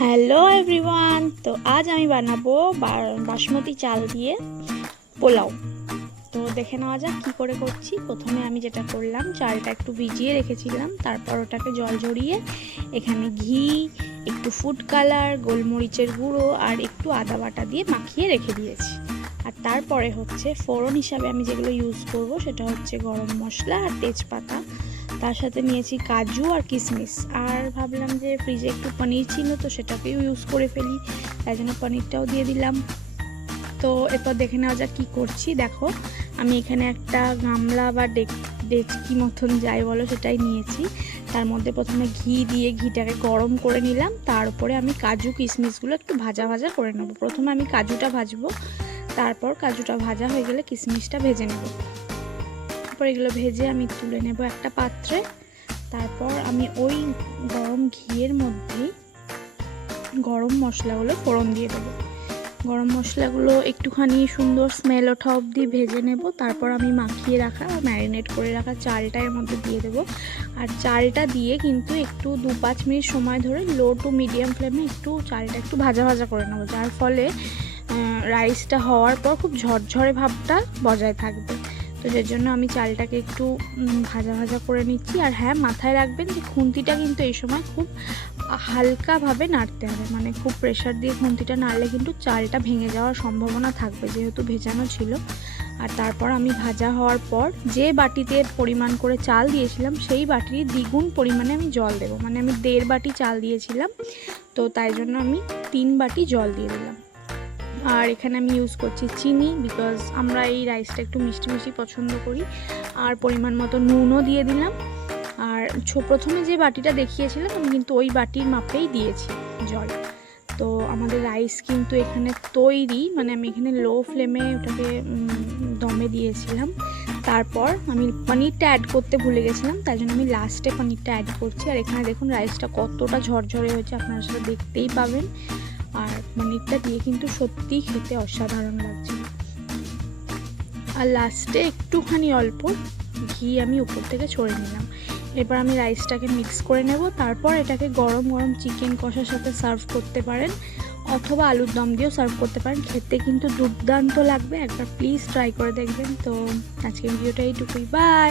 Hello everyone তো আজ আমি বানাবো বাসমতি চাল দিয়ে পোলাও। তো দেখে নেওয়া যাক কী করে করছি। প্রথমে আমি যেটা করলাম, চালটা একটু ভিজিয়ে রেখেছিলাম। তারপর ওটাকে জল ঝরিয়ে এখানে ঘি, একটু ফুড কালার গোলমরিচের গুঁড়ো আর একটু আদা বাটা দিয়ে মাখিয়ে রেখে দিয়েছি। আর তারপরে হচ্ছে ফোড়ন হিসাবে আমি যেগুলো ইউজ করব, সেটা হচ্ছে গরম মশলা আর তেজপাতা। তার সাথে নিয়েছি কাজু আর কিশমিশ আর ভাবলাম যে ফ্রিজে একটু পনির ছিল, তো সেটাকেও ইউজ করে ফেলি। তাই জন্য পনিরটাও দিয়ে দিলাম। তো এরপর দেখে নেওয়া যাক কী করছি। দেখো, আমি এখানে একটা গামলা বা ডেক, ডেচকি মতন যাই বলো সেটাই নিয়েছি। তার মধ্যে প্রথমে ঘি দিয়ে ঘিটাকে গরম করে নিলাম। তার উপরে আমি কাজু কিশমিশগুলো একটু ভাজা ভাজা করে নেব। প্রথমে আমি কাজুটা ভাজবো, তারপর কাজুটা ভাজা হয়ে গেলে কিশমিশটা ভেজে নেব। তারপর এগুলো ভেজে আমি তুলে নেব একটা পাত্রে। তারপর আমি ওই গরম ঘিয়ের মধ্যেই গরম মশলাগুলো ফোড়ন দিয়ে দেবো। গরম মশলাগুলো একটুখানি সুন্দর স্মেল ওঠা অবধি ভেজে নেব। তারপর আমি মাখিয়ে রাখা ম্যারিনেট করে রাখা চালটা এর মধ্যে দিয়ে দেবো। আর চালটা দিয়ে কিন্তু একটু দু পাঁচ মিনিট সময় ধরে লো টু মিডিয়াম ফ্লেমে একটু চালটা একটু ভাজা ভাজা করে নেব। যার ফলে রাইসটা হওয়ার পর খুব ঝরঝরে ভাবটা বজায় থাকবে। তো যার জন্য আমি চালটাকে একটু ভাজা ভাজা করে নিচ্ছি। আর হ্যাঁ মাথায় রাখবেন যে খুন্তিটা কিন্তু এই সময় খুব হালকাভাবে নাড়তে হবে। মানে খুব প্রেশার দিয়ে খুন্তিটা নাড়লে কিন্তু চালটা ভেঙে যাওয়ার সম্ভাবনা থাকবে যেহেতু ভেজানো ছিল। আর তারপর আমি ভাজা হওয়ার পর যে বাটিতে পরিমাণ করে চাল দিয়েছিলাম, সেই বাটির দ্বিগুণ পরিমাণে আমি জল দেবো। মানে আমি দেড় বাটি চাল দিয়েছিলাম, তো তাই জন্য আমি তিন বাটি জল দিয়ে দিলাম। আর এখানে আমি ইউজ করছি চিনি বিকজ আমরা এই রাইসটা একটু মিষ্টি মিষ্টি পছন্দ করি। আর পরিমাণ মতো নুনও দিয়ে দিলাম। আর প্রথমে যে বাটিটা দেখিয়েছিলাম, আমি কিন্তু ওই বাটির মাপেই দিয়েছি জল। তো আমাদের রাইস কিন্তু এখানে তৈরি মানে আমি এখানে লো ফ্লেমে ওটাকে দমে দিয়েছিলাম। তারপর আমি পনিরটা অ্যাড করতে ভুলে গেছিলাম, তাই জন্য আমি লাস্টে পনিরটা অ্যাড করছি। আর এখানে দেখুন রাইসটা কতটা ঝরঝরে হয়েছে, আপনারা সেটা দেখতেই পাবেন। আর পনিরটা দিয়ে কিন্তু সত্যিই খেতে অসাধারণ লাগছে। আর লাস্টে একটুখানি অল্প ঘি আমি উপর থেকে ছড়ে নিলাম। এরপর আমি রাইসটাকে মিক্স করে নেব, তারপর এটাকে গরম গরম চিকেন কষার সাথে সার্ভ করতে পারেন, অথবা আলুর দম দিয়েও সার্ভ করতে পারেন। খেতে কিন্তু দুর্দান্ত লাগবে, একবার প্লিজ ট্রাই করে দেখবেন। তো আজকের ভিডিওটা এইটুকুই। বাই